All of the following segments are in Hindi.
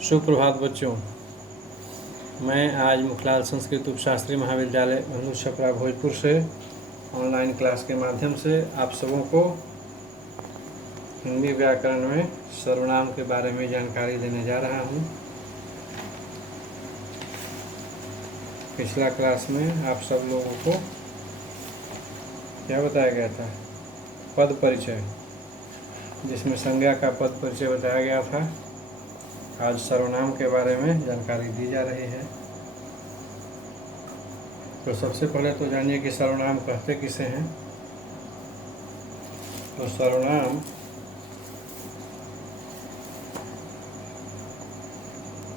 सुप्रभात बच्चों। मैं आज मुखलाल संस्कृत उपशास्त्री महाविद्यालय भंगू छपरा भोजपुर से ऑनलाइन क्लास के माध्यम से आप सबों को हिंदी व्याकरण में सर्वनाम के बारे में जानकारी देने जा रहा हूँ। पिछला क्लास में आप सब लोगों को क्या बताया गया था? पद परिचय, जिसमें संज्ञा का पद परिचय बताया गया था। आज सर्वनाम के बारे में जानकारी दी जा रही है। तो सबसे पहले तो जानिए कि सर्वनाम कहते किसे हैं। तो सर्वनाम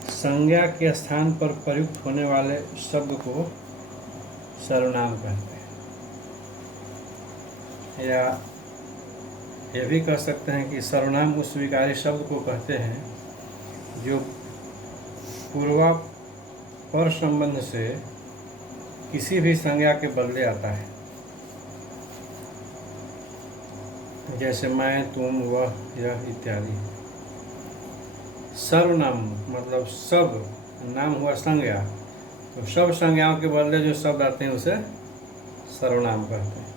संज्ञा के स्थान पर प्रयुक्त होने वाले शब्द को सर्वनाम कहते हैं, या यह भी कह सकते हैं कि सर्वनाम उस विकारी शब्द को कहते हैं जो पूर्वापर संबंध से किसी भी संज्ञा के बदले आता है, जैसे मैं, तुम, वह, यह इत्यादि। सर्वनाम मतलब सब, नाम हुआ संज्ञा, तो सब संज्ञाओं के बदले जो शब्द आते हैं उसे सर्वनाम कहते हैं।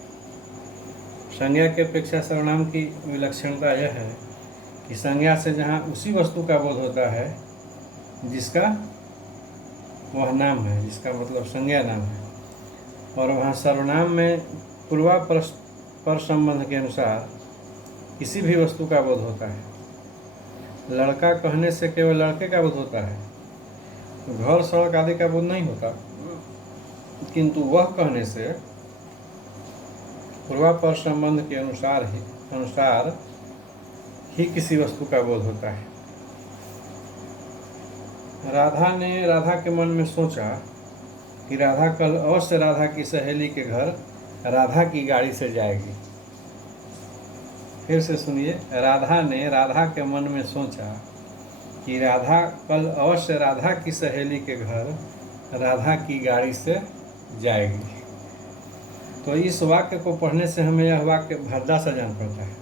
संज्ञा की अपेक्षा सर्वनाम की विलक्षणता यह है कि संज्ञा से जहाँ उसी वस्तु का बोध होता है जिसका वह नाम है, जिसका मतलब संज्ञा नाम है, और वहाँ सर्वनाम में पूर्वापर संबंध के अनुसार किसी भी वस्तु का बोध होता है। लड़का कहने से केवल लड़के का बोध होता है, घर सड़क आदि का बोध नहीं होता, किंतु वह कहने से पूर्वापर संबंध के अनुसार ही किसी वस्तु का बोध होता है। राधा ने राधा के मन में सोचा कि राधा कल अवश्य राधा की सहेली के घर राधा की गाड़ी से जाएगी। फिर से सुनिए, राधा ने राधा के मन में सोचा कि राधा कल अवश्य राधा की सहेली के घर राधा की गाड़ी से जाएगी। तो इस वाक्य को पढ़ने से हमें यह वाक्य भद्दा सा जान पड़ता है,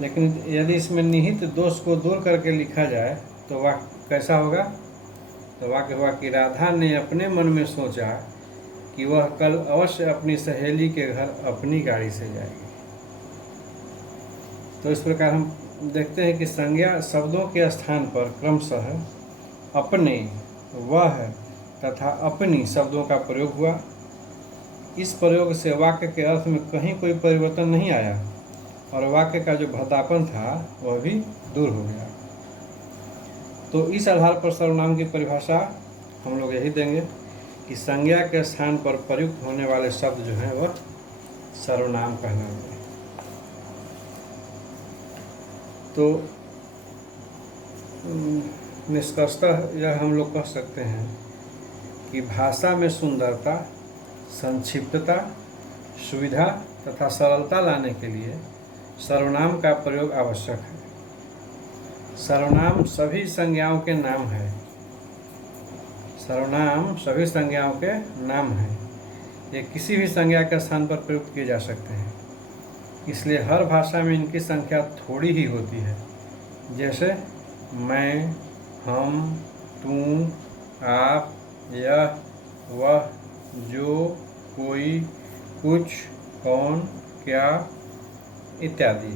लेकिन यदि इसमें निहित दोष को दूर करके लिखा जाए तो वाक्य कैसा होगा? तो वाक्य हुआ कि राधा ने अपने मन में सोचा कि वह कल अवश्य अपनी सहेली के घर अपनी गाड़ी से जाएगी। तो इस प्रकार हम देखते हैं कि संज्ञा शब्दों के स्थान पर क्रमशः अपने, वह तथा अपनी शब्दों का प्रयोग हुआ। इस प्रयोग से वाक्य के अर्थ में कहीं कोई परिवर्तन नहीं आया और वाक्य का जो भद्दापन था वह भी दूर हो गया। तो इस आधार पर सर्वनाम की परिभाषा हम लोग यही देंगे कि संज्ञा के स्थान पर प्रयुक्त होने वाले शब्द जो हैं वह सर्वनाम कहलाते हैं। तो निष्कर्षतः यह हम लोग कह सकते हैं कि भाषा में सुंदरता, संक्षिप्तता, सुविधा तथा सरलता लाने के लिए सर्वनाम का प्रयोग आवश्यक है। सर्वनाम सभी संज्ञाओं के नाम है। सर्वनाम सभी संज्ञाओं के नाम है। ये किसी भी संज्ञा के स्थान पर प्रयुक्त किए जा सकते हैं, इसलिए हर भाषा में इनकी संख्या थोड़ी ही होती है। जैसे मैं, हम, तुम, आप, यह, वह, जो, कोई, कुछ, कौन, क्या इत्यादि।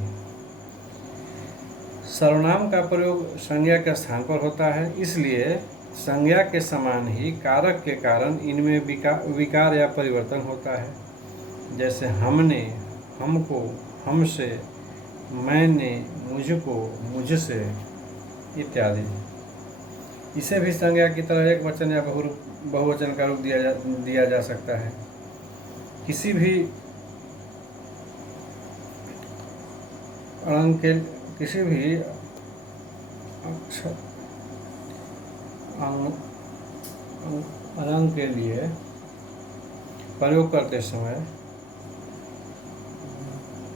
सर्वनाम का प्रयोग संज्ञा के स्थान पर होता है, इसलिए संज्ञा के समान ही कारक के कारण इनमें विकार या परिवर्तन होता है। जैसे हमने, हमको, हमसे, मैंने, मुझको, मुझसे इत्यादि। इसे भी संज्ञा की तरह एक वचन या बहुवचन का रूप दिया जा सकता है। किसी भी अंग के लिए प्रयोग करते समय,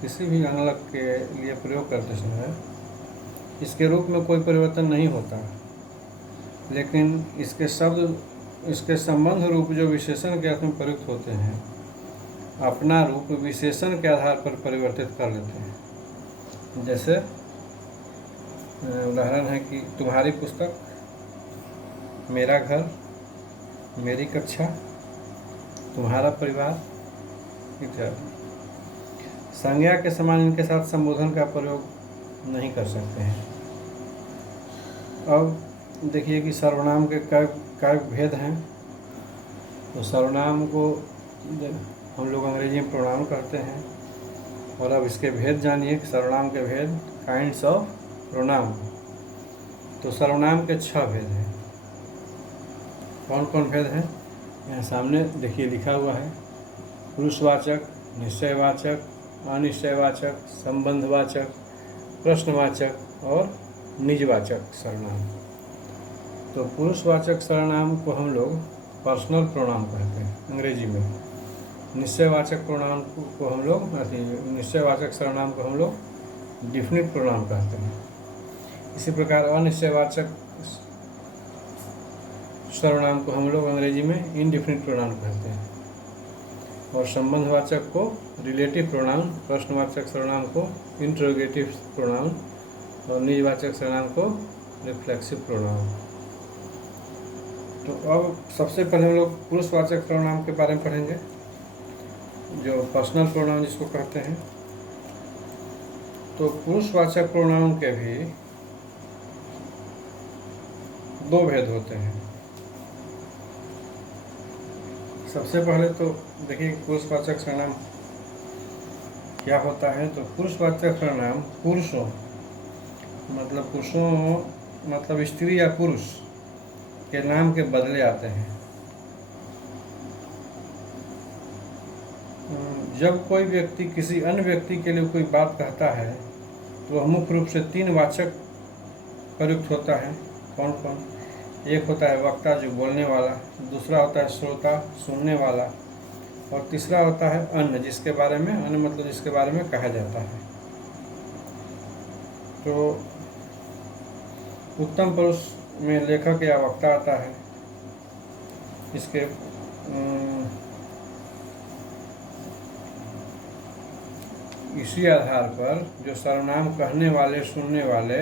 किसी भी अंगलक के लिए प्रयोग करते समय इसके रूप में कोई परिवर्तन नहीं होता, लेकिन इसके संबंध रूप जो विशेषण के अर्थ में प्रयुक्त होते हैं अपना रूप विशेषण के आधार पर परिवर्तित कर लेते हैं। जैसे उदाहरण है कि तुम्हारी पुस्तक, मेरा घर, मेरी कक्षा, तुम्हारा परिवार इत्यादि। संज्ञा के समान इनके साथ संबोधन का प्रयोग नहीं कर सकते हैं। अब देखिए कि सर्वनाम के कई भेद हैं। तो सर्वनाम को हम लोग अंग्रेजी में प्रोनाउन कहते हैं। और अब इसके भेद जानिए कि सर्वनाम के भेद, काइंड्स ऑफ प्रोनाउन। तो सर्वनाम के 6 भेद हैं। कौन कौन भेद हैं? यहाँ सामने देखिए लिखा हुआ है। पुरुषवाचक, निश्चयवाचक, अनिश्चयवाचक, संबंधवाचक, प्रश्नवाचक और निजवाचक सर्वनाम। तो पुरुषवाचक सर्वनाम को हम लोग पर्सनल प्रोनाउन कहते हैं अंग्रेजी में। निश्चयवाचक प्रोनाउन को हम लोग निश्चयवाचक सर्वनाम को हम लोग डिफिनिट प्रोनाउन कहते हैं। इसी प्रकार अनिश्चयवाचक सर्वनाम को हम लोग अंग्रेजी में इनडिफिनिट प्रोनाउन कहते हैं। और संबंधवाचक को रिलेटिव प्रोनाउन, प्रश्नवाचक सर्वनाम को इंट्रोगेटिव प्रोनाउन और निजवाचक सर्वनाम को रिफ्लेक्सिव प्रोनाउन। तो अब सबसे पहले हम लोग पुरुषवाचक सर्वनाम के बारे में पढ़ेंगे, जो पर्सनल प्रोनाउन जिसको कहते हैं। तो पुरुषवाचक प्रोनाउन के भी 2 भेद होते हैं। सबसे पहले तो देखिए पुरुषवाचक सर्वनाम क्या होता है। तो पुरुषवाचक सर्वनाम पुरुषों मतलब स्त्री या पुरुष के नाम के बदले आते हैं। जब कोई व्यक्ति किसी अन्य व्यक्ति के लिए कोई बात कहता है तो वह मुख्य रूप से 3 वाचक प्रयुक्त होता है। कौन कौन? एक होता है वक्ता जो बोलने वाला, दूसरा होता है श्रोता सुनने वाला, और तीसरा होता है अन्य जिसके बारे में, अन्य मतलब जिसके बारे में कहा जाता है। तो उत्तम पुरुष में लेखक या वक्ता आता है। इसके इसी आधार पर जो सर्वनाम कहने वाले, सुनने वाले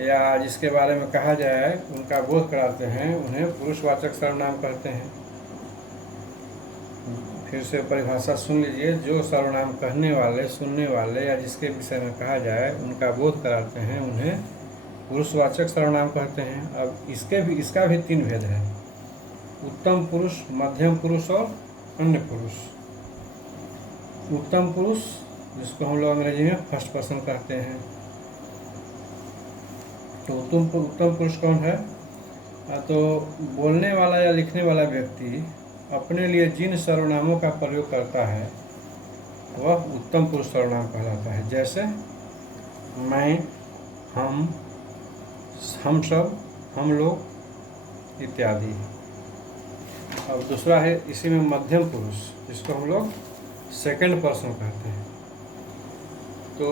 या जिसके बारे में कहा जाए उनका बोध कराते हैं, उन्हें पुरुषवाचक सर्वनाम कहते हैं। फिर से परिभाषा सुन लीजिए। जो सर्वनाम कहने वाले, सुनने वाले या जिसके विषय में कहा जाए उनका बोध कराते हैं, उन्हें पुरुषवाचक सर्वनाम कहते हैं। अब इसका भी 3 भेद है। उत्तम पुरुष, मध्यम पुरुष और अन्य पुरुष। उत्तम पुरुष जिसको हम लोग अंग्रेजी में फर्स्ट पर्सन कहते हैं। तो उत्तम पुरुष कौन है? तो बोलने वाला या लिखने वाला व्यक्ति अपने लिए जिन सर्वनामों का प्रयोग करता है वह उत्तम पुरुष सर्वनाम कहलाता है। जैसे मैं, हम सब, हम लोग इत्यादि। अब दूसरा है इसी में मध्यम पुरुष, जिसको हम लोग सेकंड पर्सन कहते हैं। तो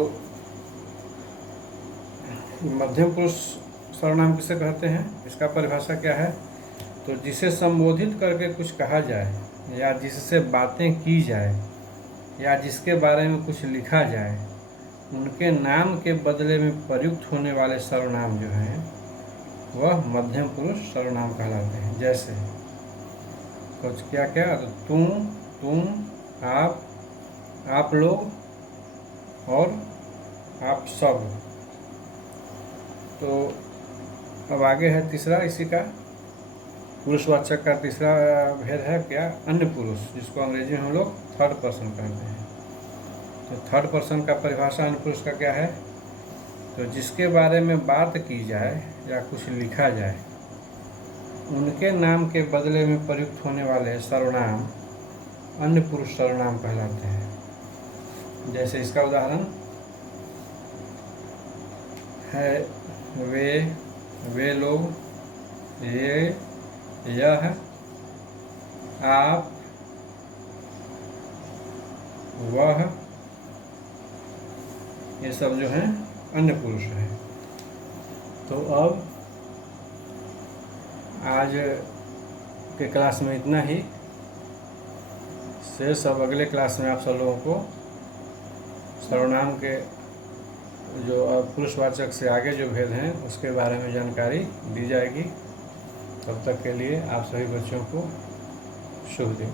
मध्यम पुरुष सर्वनाम किसे कहते हैं? इसका परिभाषा क्या है? तो जिसे संबोधित करके कुछ कहा जाए या जिससे बातें की जाए या जिसके बारे में कुछ लिखा जाए, उनके नाम के बदले में प्रयुक्त होने वाले सर्वनाम जो हैं वह मध्यम पुरुष सर्वनाम कहलाते हैं। जैसे कुछ क्या क्या? तो तुम, आप लोग और आप सब। तो अब आगे है तीसरा इसी का पुरुषवाचक का तीसरा भेद है क्या? अन्य पुरुष, जिसको अंग्रेजी में हम लोग थर्ड पर्सन कहते हैं। तो थर्ड पर्सन का परिभाषा अन्य पुरुष का क्या है? तो जिसके बारे में बात की जाए या कुछ लिखा जाए, उनके नाम के बदले में प्रयुक्त होने वाले सर्वनाम अन्य पुरुष सर्वनाम कहलाते हैं। जैसे इसका उदाहरण है वे लोग, ये, यह, आप, वह, ये सब जो हैं अन्य पुरुष हैं। तो अब आज के क्लास में इतना ही। शेष अब अगले क्लास में आप सब लोगों को सर्वनाम के जो पुरुषवाचक से आगे जो भेद हैं उसके बारे में जानकारी दी जाएगी। तब तक के लिए आप सभी बच्चों को शुभ दिन।